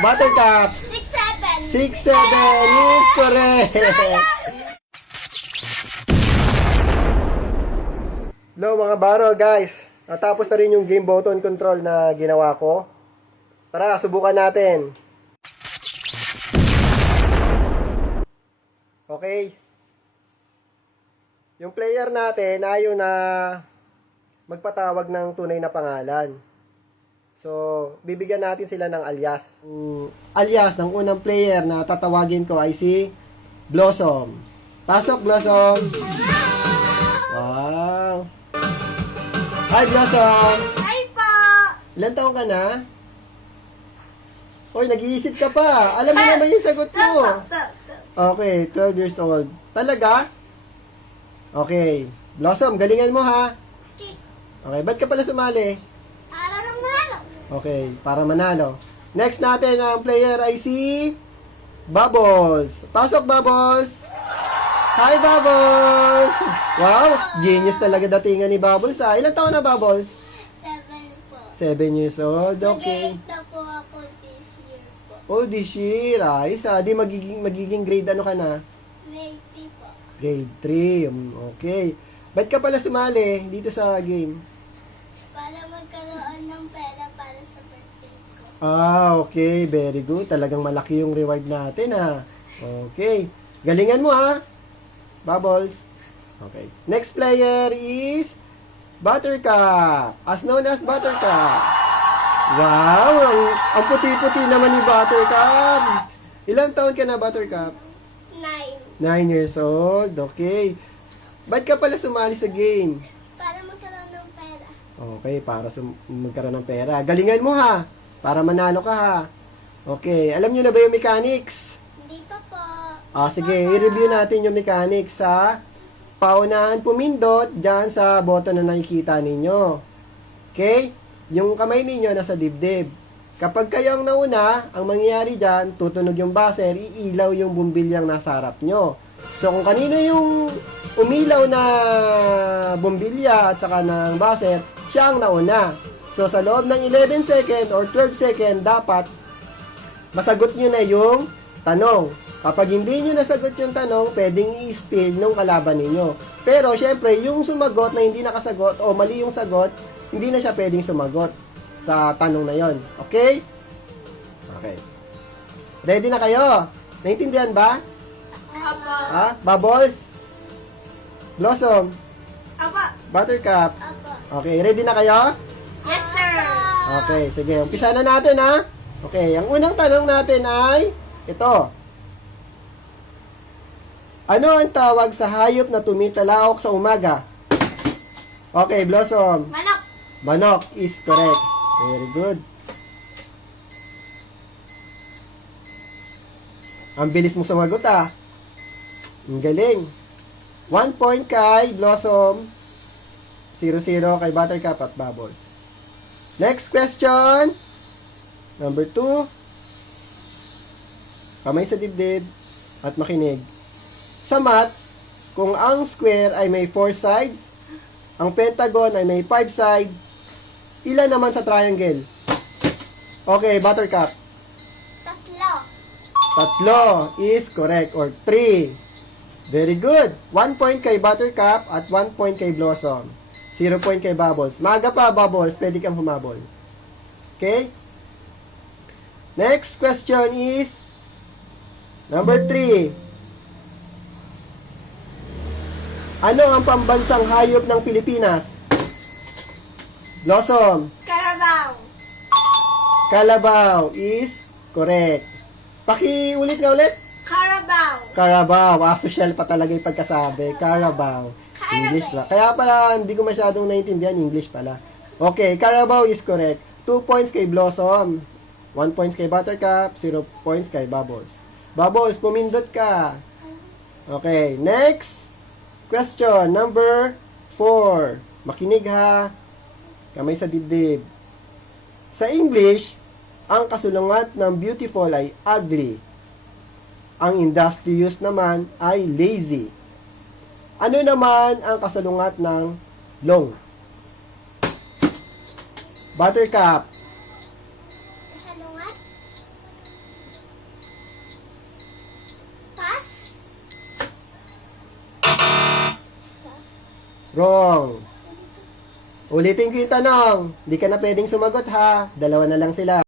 Buttercup. 6-7. 6-7 is correct. Hello mga baro guys. Natapos na rin yung game button control na ginawa ko. Tara, subukan natin. Okay. Yung player natin ayaw na magpatawag ng tunay na pangalan. So, bibigyan natin sila ng alias. Alias ng unang player na tatawagin ko ay si Blossom. Pasok, Blossom! Wow! Hi, Blossom! Hi po. Ilan taon ka na? Hoy, nag-iisip ka pa. Alam mo naman yung sagot mo. Okay, 12 years old. Talaga? Okay. Blossom, galingan mo ha. Okay, ba't ka pala sumali? Para ng manalo. Okay, para manalo. Next natin ang player ay si Bubbles. Pasok, Bubbles! Hi, Bubbles! Wow, genius talaga datingan ni Bubbles ha. Ilan taon na, Bubbles? 7 po. 7 years old, okay. Nag-8 na po ako this year po. Oh, this year, ayos ha. Di magiging grade ano ka na? Grade 3 po. Grade 3, okay. Ba't ka pala sumali dito sa game? Para magkaroon ng pera para sa birthday ko. Ah, okay. Very good. Talagang malaki yung reward natin, ha. Okay. Galingan mo, ha. Bubbles. Okay. Next player is Buttercup. As known as Buttercup. Wow! Ang puti-puti naman ni Buttercup. Ilang taon ka na, Buttercup? 9. 9 years old. Okay. Ba't ka pala sumali sa game? Para magkaroon ng pera. Okay, para magkaroon ng pera. Galingan mo ha, para manalo ka ha. Okay, alam nyo na ba yung mechanics? Hindi pa po. Sige, i-review natin yung mechanics sa paunahan pumindot dyan sa button na nakikita ninyo. Okay? Yung kamay ninyo nasa dibdib. Kapag kayo ang nauna, ang mangyayari dyan, tutunog yung buzzer, iilaw yung bumbilyang nasa harap nyo. So, kung kanino yung umilaw na bumbilya at saka ng buzzer, siya ang nauna. So, sa loob ng 11 second or 12 second, dapat masagot nyo na yung tanong. Kapag hindi nyo nasagot yung tanong, pwedeng i-steal nung kalaban ninyo. Pero, syempre, yung sumagot na hindi nakasagot o mali yung sagot, hindi na siya pwedeng sumagot sa tanong na yon. Okay? Okay. Ready na kayo? Naintindihan ba? Apa. Bubbles? Blossom? Apa. Buttercup? Apa. Okay, ready na kayo? Yes, sir. Okay, sige. Umpisa na natin, ha? Okay, ang unang tanong natin ay ito. Ano ang tawag sa hayop na tumitalaok sa umaga? Okay, Blossom. Manok. Manok is correct. Very good. Ang bilis mo sumagot, ah. Ang galing. 1 point kay Blossom. 0-0 kay Buttercup at Bubbles. Next question. Number 2. Kamay sa dibdib at makinig. Sa math, kung ang square ay may 4 sides, ang pentagon ay may 5 sides, ilan naman sa triangle? Okay, Buttercup. 3 is correct, or 3. Very good. 1 point kay Buttercup at 1 point kay Blossom. 0 point kay Bubbles. Maaga pa, Bubbles. Pwede kang humabol. Okay? Next question is number 3. Ano ang pambansang hayop ng Pilipinas? Blossom. Carabao. Kalabaw is correct. Pakiulit nga ulit. Carabao. Carabao. Social pa talaga yung pagkasabi. Carabao. English pa. Kaya pala, hindi ko masyadong naintindihan. English pala. Okay, Carabao is correct. 2 points kay Blossom. 1 points kay Buttercup. 0 points kay Bubbles. Bubbles, pumindot ka. Okay, next question. Number 4. Makinig ha. Kamay sa dibdib. Sa English, ang kasulungat ng beautiful ay ugly. Ang industrious naman ay lazy. Ano naman ang kasalungat ng long? Buttercup. Kasalungat? Wrong. Ulitin ko yung tanong. Di ka na pwedeng sumagot ha. Dalawa na lang sila.